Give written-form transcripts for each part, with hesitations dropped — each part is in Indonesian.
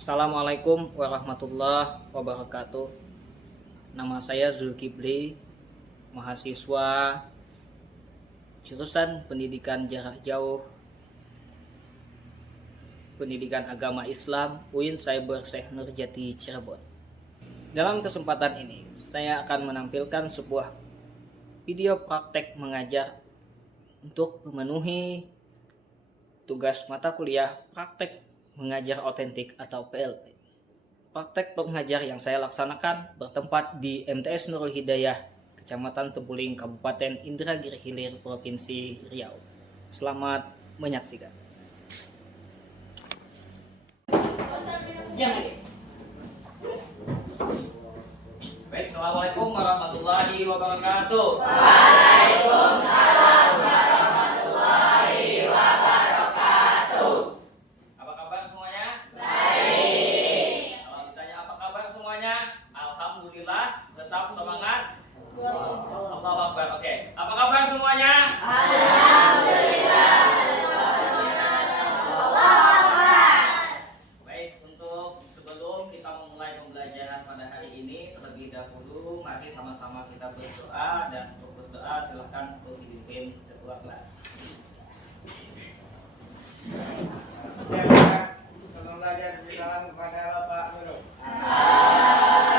Assalamualaikum warahmatullahi wabarakatuh. Nama saya Zulkifli, mahasiswa jurusan Pendidikan Jarak Jauh, Pendidikan Agama Islam, UIN Cyber Syekh Nurjati Cirebon. Dalam kesempatan ini, saya akan menampilkan sebuah video praktek mengajar untuk memenuhi tugas mata kuliah praktek mengajar otentik atau PLP. Praktek pengajar yang saya laksanakan bertempat di MTS Nurul Hidayah, Kecamatan Tempuling, Kabupaten Indragiri Hilir, Provinsi Riau. Selamat menyaksikan. Baik, Assalamualaikum warahmatullahi wabarakatuh. Waalaikumsalam warahmatullahi wabarakatuh. Apa kabar semuanya? Baik. Kalau ditanya apa kabar semuanya, alhamdulillah, tetap semangat. Allahu Akbar. Oke. Apa kabar semuanya? Alhamdulillah. Allahu Akbar. Baik, untuk sebelum kita memulai pembelajaran pada hari ini, terlebih dahulu mari sama-sama kita berdoa, dan untuk berdoa silahkan untuk dipimpin ketua kelas. Sebelum belajar bersalam kepada Bapak Guru.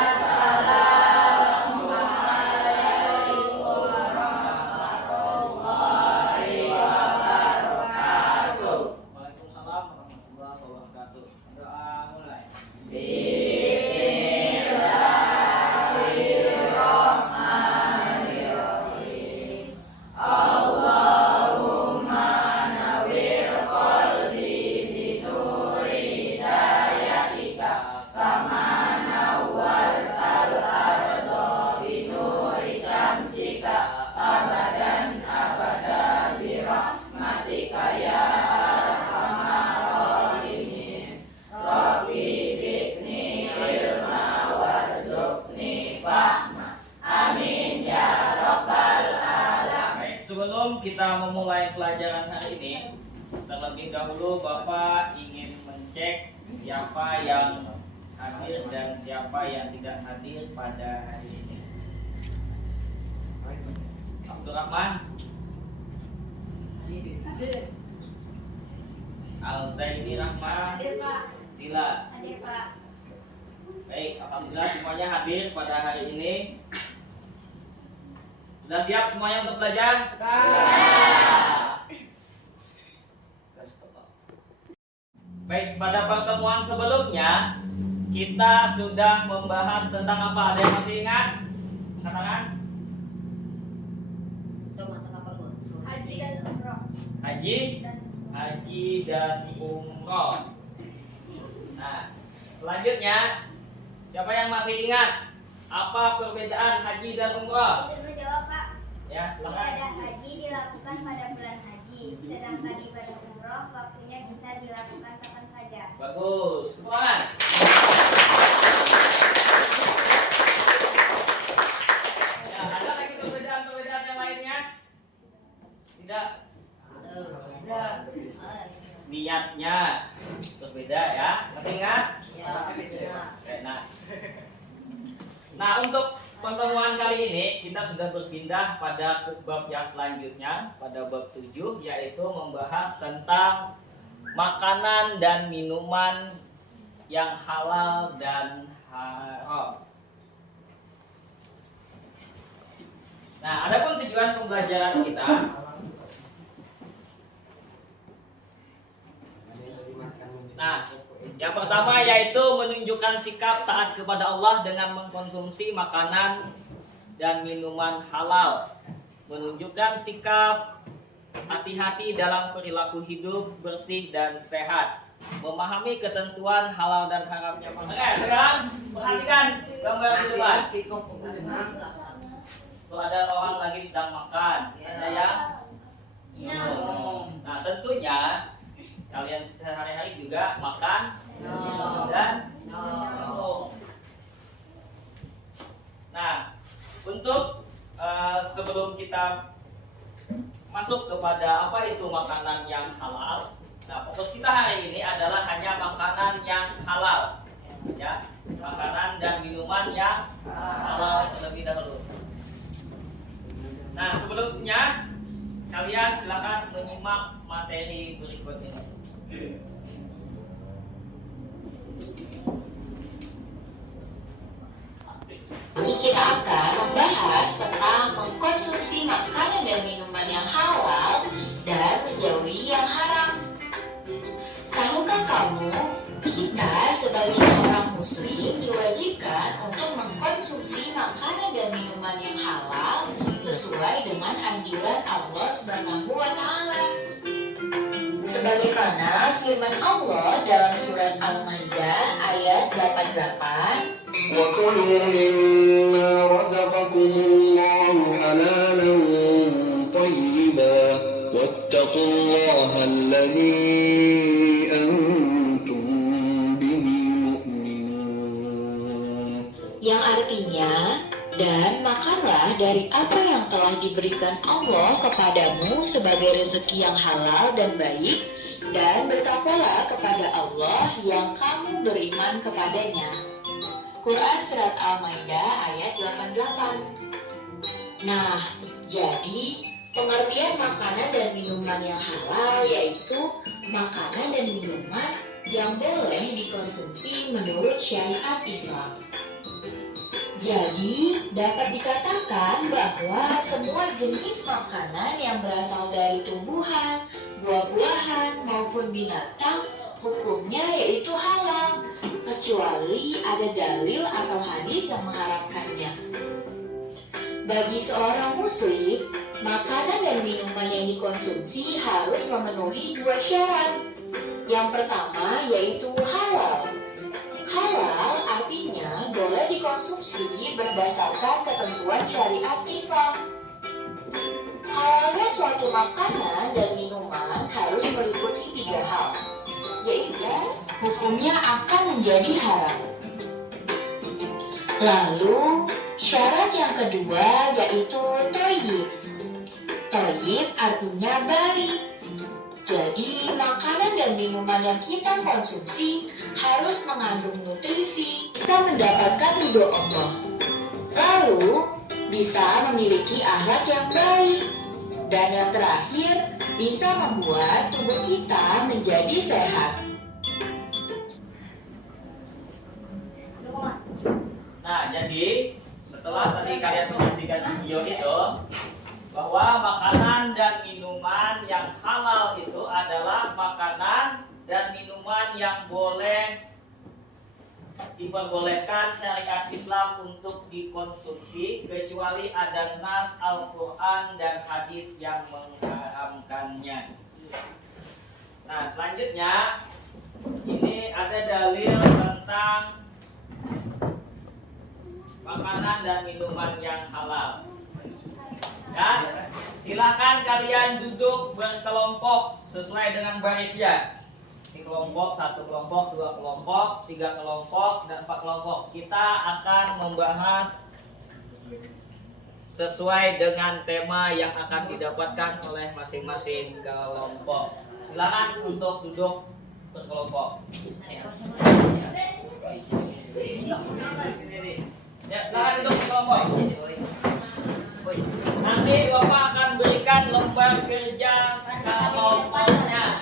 Assalamualaikum warahmatullahi wabarakatuh. Waalaikumsalam warahmatullahi wabarakatuh. Doa mulai. Bismillahirrahmanirrahim. Allahumma nawwir qalbi binuri hidayatika kama nawwartal arda binuri syamsika abadan abada birahmatika ya arhamar rahimin. Rabbi zidni ilma warzuqni fahma. Amin ya rabbal alamin. Baik, sebelum kita memulai pelajaran hari ini, terlebih dahulu Bapak ingin mencek siapa yang hadir dan siapa yang tidak hadir pada hari ini. Abdurrahman, Al-Zaini Rahman, Zila. Baik, alhamdulillah semuanya hadir pada hari ini. Sudah siap semuanya untuk belajar? Baik, pada pertemuan sebelumnya kita sudah membahas tentang apa? Ada yang masih ingat? Angkat tangan. Haji dan umroh. Nah, selanjutnya siapa yang masih ingat apa perbedaan haji dan umroh? Itu menjawab, Pak. Ya, silakan. Ibadah haji dilakukan pada bulan haji, sedangkan ibadah umroh waktunya bisa dilakukan kapan saja. Bagus. Semuanya. Ya, ada lagi perbedaan-perbedaan yang lainnya? Tidak. Tidak. Niatnya berbeda ya. Masih ingat? Oke, nah, untuk pertemuan kali ini kita sudah berpindah pada bab yang selanjutnya, pada bab 7, yaitu membahas tentang makanan dan minuman yang halal dan haram. Nah, adapun tujuan pembelajaran kita, yang pertama yaitu menunjukkan sikap taat kepada Allah dengan mengkonsumsi makanan dan minuman halal, menunjukkan sikap hati-hati dalam perilaku hidup bersih dan sehat, memahami ketentuan halal dan haramnya. Oke, sekarang perhatikan gambar minuman. Tuh ada orang lagi sedang makan, ada yang minum. Nah, tentunya kalian sehari-hari juga makan dan minum. Nah, untuk sebelum kita masuk kepada apa itu makanan yang halal, Nah, fokus kita hari ini adalah hanya makanan yang halal, ya, makanan dan minuman yang halal terlebih dahulu. Nah, sebelumnya kalian silakan menyimak materi berikut ini. Kita akan membahas tentang mengkonsumsi makanan dan minuman yang halal dan menjauhi yang haram. Tahukah kamu, kita sebagai seorang muslim diwajibkan untuk mengkonsumsi makanan dan minuman yang halal sesuai dengan anjuran Allah Subhanahu wa taala. Sebagaimana firman Allah dalam surat Al-Maidah ayat 88, وكلوا مما رزقكم الله حلالا طيبا واتقوا الله الذي أنتم به مؤمنون. yang artinya, dan makanlah dari apa yang telah diberikan Allah kepadamu sebagai rezeki yang halal dan baik, dan bertakwalah kepada Allah yang kamu beriman kepadanya. Quran Surat Al-Maidah ayat 88. Nah, jadi pengertian makanan dan minuman yang halal yaitu makanan dan minuman yang boleh dikonsumsi menurut syariat Islam. Jadi, dapat dikatakan bahwa semua jenis makanan yang berasal dari tumbuhan, buah-buahan, maupun binatang hukumnya yaitu halal, kecuali ada dalil atau hadis yang mengharamkannya. Bagi seorang muslim, makanan dan minuman yang dikonsumsi harus memenuhi 2 syarat. Yang pertama yaitu halal. Halal artinya boleh dikonsumsi berdasarkan ketentuan syariat Islam. Halalnya suatu makanan dan minuman harus meliputi 3 hal, yaitu hukumnya akan menjadi haram. Lalu syarat yang kedua yaitu thayyib. Thayyib artinya baik. Jadi makanan dan minuman yang kita konsumsi harus mengandung nutrisi, bisa mendapatkan ridho Allah, lalu bisa memiliki akhlak yang baik, dan yang terakhir bisa membuat tubuh kita menjadi sehat. Nah, jadi setelah tadi kalian menyaksikan video itu, bahwa makanan dan minuman yang halal itu adalah makanan dan minuman yang boleh diperbolehkan syariat Islam untuk dikonsumsi kecuali ada nas Al-Quran dan hadis yang mengharamkannya. Nah, selanjutnya ini ada dalil tentang makanan dan minuman yang halal. Ya, silahkan kalian duduk berkelompok sesuai dengan barisnya. Ini kelompok, 1 kelompok, 2 kelompok, 3 kelompok, dan 4 kelompok. Kita akan membahas sesuai dengan tema yang akan didapatkan oleh masing-masing kelompok. Silahkan untuk duduk berkelompok. Ya, silahkan duduk berkelompok. Nanti Bapak akan berikan lembar kerja kelompoknya.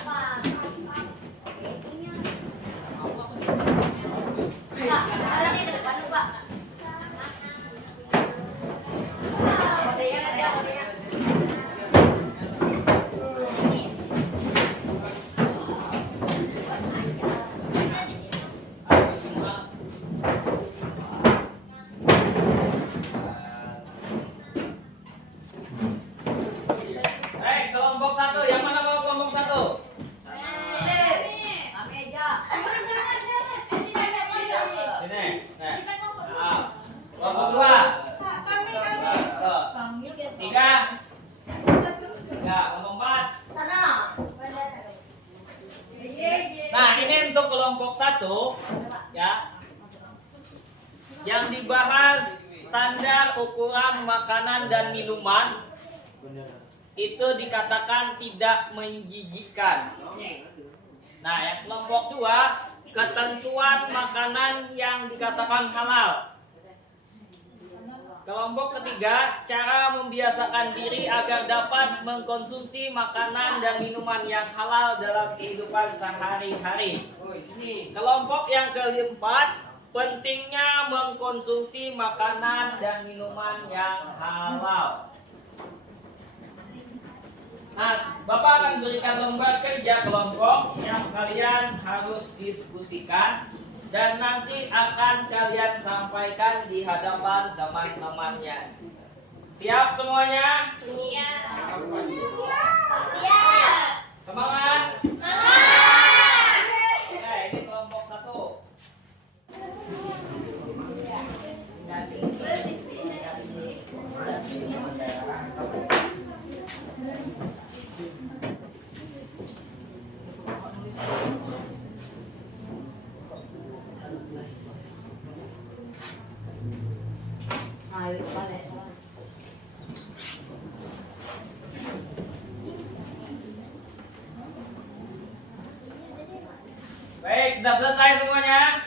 Kelompok 1, yang mana mau kelompok 1? Sini. Nah, kelompok 2. 3. Kelompok 4. Nah, ini untuk kelompok 1 ya. Yang dibahas standar ukuran makanan dan minuman itu dikatakan tidak menjijikkan. Nah, yang kelompok 2, ketentuan makanan yang dikatakan halal. Kelompok ketiga, cara membiasakan diri agar dapat mengkonsumsi makanan dan minuman yang halal dalam kehidupan sehari-hari. Kelompok yang keempat, pentingnya mengkonsumsi makanan dan minuman yang halal. Nah, Bapak akan berikan lembar kerja kelompok yang kalian harus diskusikan dan nanti akan kalian sampaikan di hadapan teman-temannya. Siap semuanya? Siap. Semangat? Oke, ini kelompok 1. Baik, sudah selesai semuanya?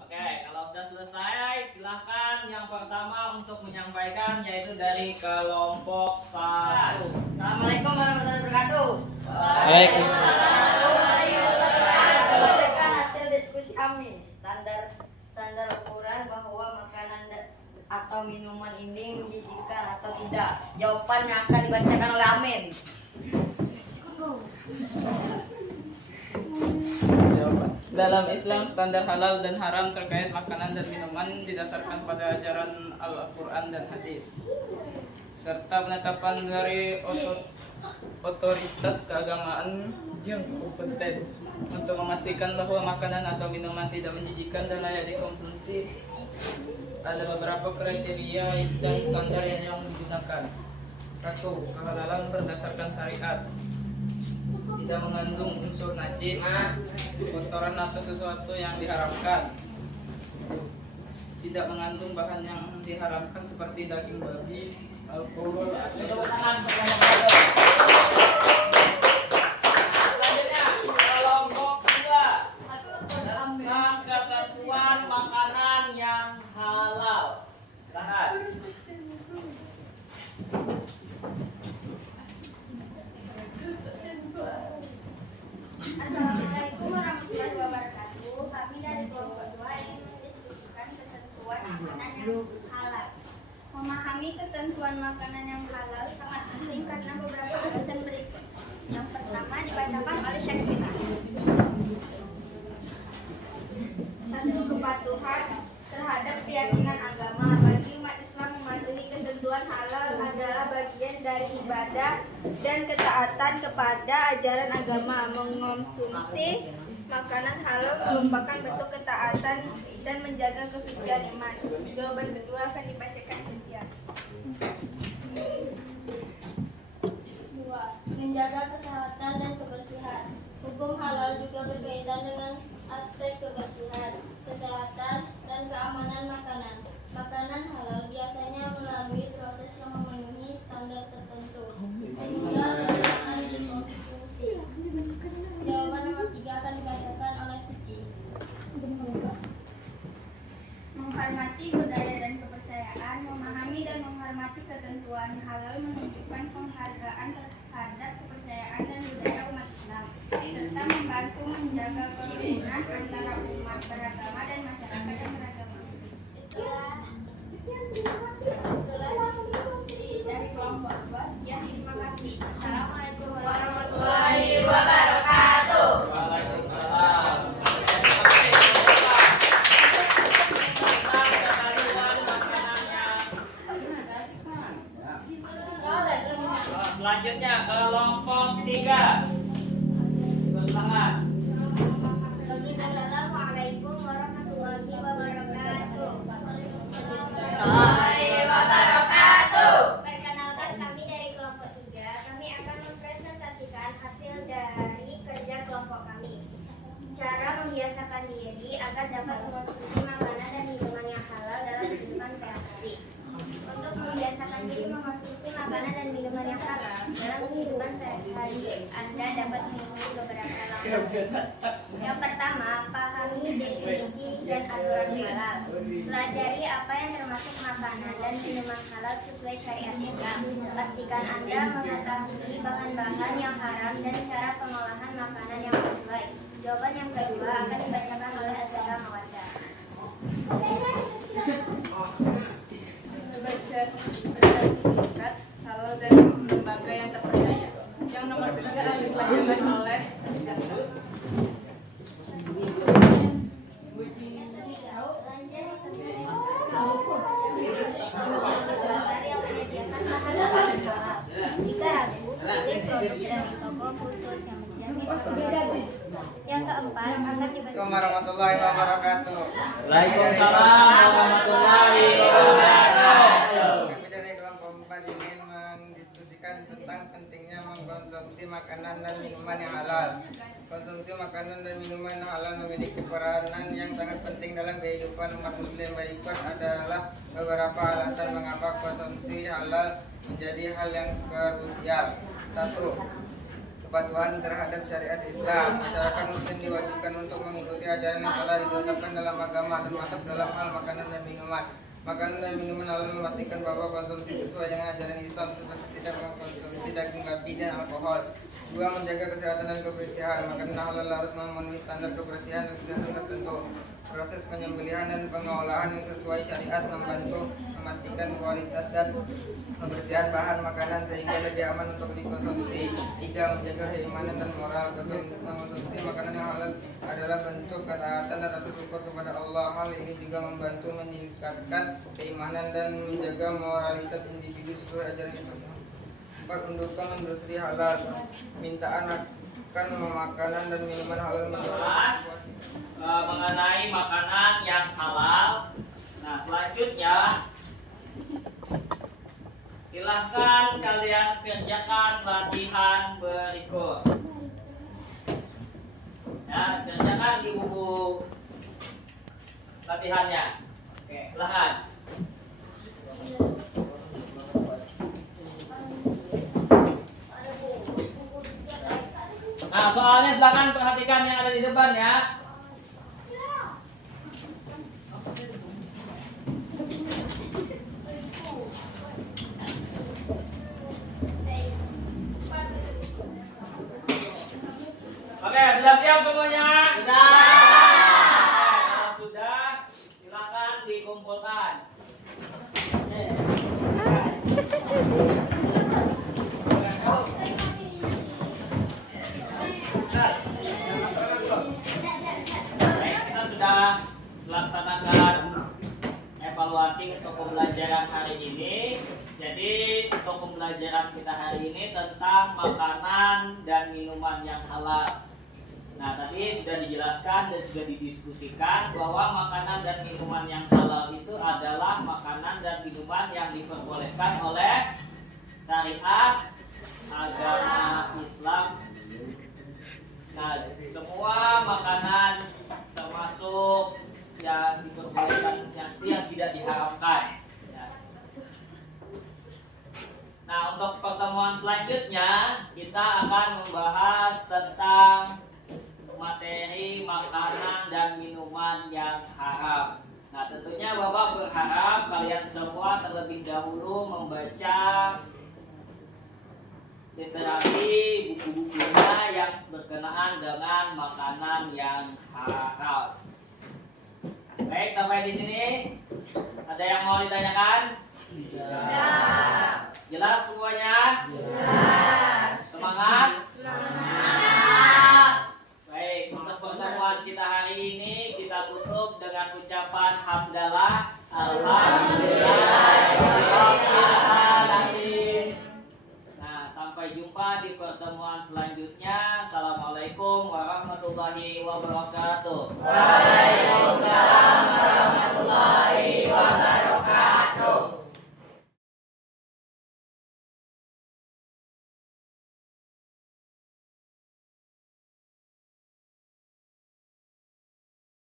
Oke, kalau sudah selesai, silahkan yang pertama untuk menyampaikan yaitu dari kelompok 1. Assalamualaikum warahmatullahi wabarakatuh. Baik. Berdasarkan hasil diskusi kami, standar ukuran bahwa makanan atau minuman ini menjijikkan atau tidak. Jawabannya akan dibacakan oleh Amin. Dalam Islam, standar halal dan haram terkait makanan dan minuman didasarkan pada ajaran Al-Quran dan hadis, serta penetapan dari otoritas keagamaan yang kompeten untuk memastikan bahwa makanan atau minuman tidak menjijikan dan layak dikonsumsi. Ada beberapa kriteria dan standar yang digunakan. 1. Kehalalan berdasarkan syariat. Tidak mengandung unsur najis, kotoran atau sesuatu yang diharamkan. Tidak mengandung bahan yang diharamkan seperti daging babi, alkohol, atau Selanjutnya, kelompok 2 tentang ketentuan makanan yang halal. Silakan. Assalamualaikum warahmatullahi wabarakatuh. Kami dari kelompok 2 ingin mendiskusikan ketentuan makanan yang halal. Memahami ketentuan makanan yang halal sangat penting karena beberapa alasan berikut. Yang pertama dibacakan oleh Syekh kita. 1. Kepatuhan terhadap keyakinan agama. Bagi umat Islam, mematuhi ketentuan halal adalah bagian dari ibadah dan ketaatan kepada ajaran agama. Mengonsumsi makanan halal merupakan bentuk ketaatan dan menjaga kesucian iman. Jawaban kedua akan dibacakan Cynthia. 2. Menjaga kesehatan dan kebersihan. Hukum halal juga berkaitan dengan aspek kebersihan, kesehatan, dan keamanan makanan. Makanan halal biasanya melalui proses yang memenuhi standar tertentu, sehingga akan dikonsumsi. Jawaban nomor 3 akan dibacakan oleh Suci. Menghormati budaya dan kepercayaan, memahami dan menghormati ketentuan halal menunjukkan penghargaan terhadap kepercayaan dan budaya umat Islam, serta membantu menjaga kerukunan antara umat beragama dan masyarakat yang beragama. Dari kelompok 2, sekian, terima kasih. Assalamualaikum warahmatullahi wabarakatuh. Waalaikumsalam. Selanjutnya kelompok 3. Bertangan. Assalamualaikum warahmatullahi dalam kehidupan sehari-hari. Anda dapat mengikuti beberapa langkah. Yang pertama, pahami definisi dan aturan halal. Pelajari apa yang termasuk makanan dan minuman halal sesuai syariat Islam. Pastikan Anda mengetahui bahan-bahan yang haram dan cara pengolahan makanan yang sesuai. Jawaban yang kedua akan dibacakan oleh Azhara Mawaddah. Bersertifikat halal dan lembaga yang terpercaya. Yang nomor 3 akan dibacakan oleh Yang menyediakan makanan halal. Jika ragu, pilih produk dari toko khusus yang menjamin. Yang keempat akan dibacakan. Assalamualaikum warahmatullahi wabarakatuh. Waalaikumsalam warahmatullahi wabarakatuh. Kami dari kelompok 4 ingin mendiskusikan tentang pentingnya mengkonsumsi makanan dan minuman yang halal. Konsumsi makanan dan minuman yang halal memiliki peranan yang sangat penting dalam kehidupan umat muslim. Berikut adalah beberapa alasan mengapa konsumsi halal menjadi hal yang krusial. 1. Kepatuhan terhadap syariat Islam. Masyarakat muslim diwajibkan untuk mengikuti ajaran yang telah ditetapkan dalam agama, termasuk dalam hal makanan dan minuman. Makanan dan minuman halal memastikan bahwa konsumsi sesuai dengan ajaran Islam, seperti tidak mengkonsumsi daging babi dan alkohol. 2. Menjaga kesehatan dan kebersihan. Makanan halal harus memenuhi standar kebersihan dan kesehatan tertentu. Proses penyembelihan dan pengolahan yang sesuai syariat membantu memastikan kualitas dan kebersihan bahan makanan sehingga lebih aman untuk dikonsumsi. 3. Menjaga keimanan dan moral. Mengonsumsi makanan yang halal adalah bentuk ketaatan dan rasa syukur kepada Allah. Hal ini juga membantu meningkatkan keimanan dan menjaga moralitas individu sesuai ajaran Islam. 4. Mendukung industri halal. Mintaan akan makanan dan minuman halal Mengenai makanan yang halal. Nah, selanjutnya silahkan kalian kerjakan latihan berikut. Ya, kerjakan di buku latihannya. Oke, silahkan. Nah, soalnya silahkan perhatikan yang ada di depan ya. Oke, sudah siap semuanya? Sudah. Kalau sudah, silakan dikumpulkan. Kita sudah melaksanakan evaluasi untuk pembelajaran hari ini. Jadi untuk pembelajaran kita hari ini tentang makanan dan minuman yang halal. Nah, tadi sudah dijelaskan dan sudah didiskusikan bahwa makanan dan minuman yang halal itu adalah makanan dan minuman yang diperbolehkan oleh syariat agama Islam. Nah, semua makanan termasuk yang diperbolehkan yang tidak diharamkan. Nah, untuk pertemuan selanjutnya kita akan membahas tentang materi makanan dan minuman yang haram. Nah, tentunya Bapak berharap kalian semua terlebih dahulu membaca literasi buku-bukunya yang berkenaan dengan makanan yang haram. Baik, sampai di sini. Ada yang mau ditanyakan? Tidak. Jelas semuanya? Jelas. Semangat? Semangat. Baik, untuk pertemuan kita hari ini kita tutup dengan ucapan hamdalah. Alhamdulillah. Nah, sampai jumpa di pertemuan selanjutnya. Assalamualaikum warahmatullahi wabarakatuh.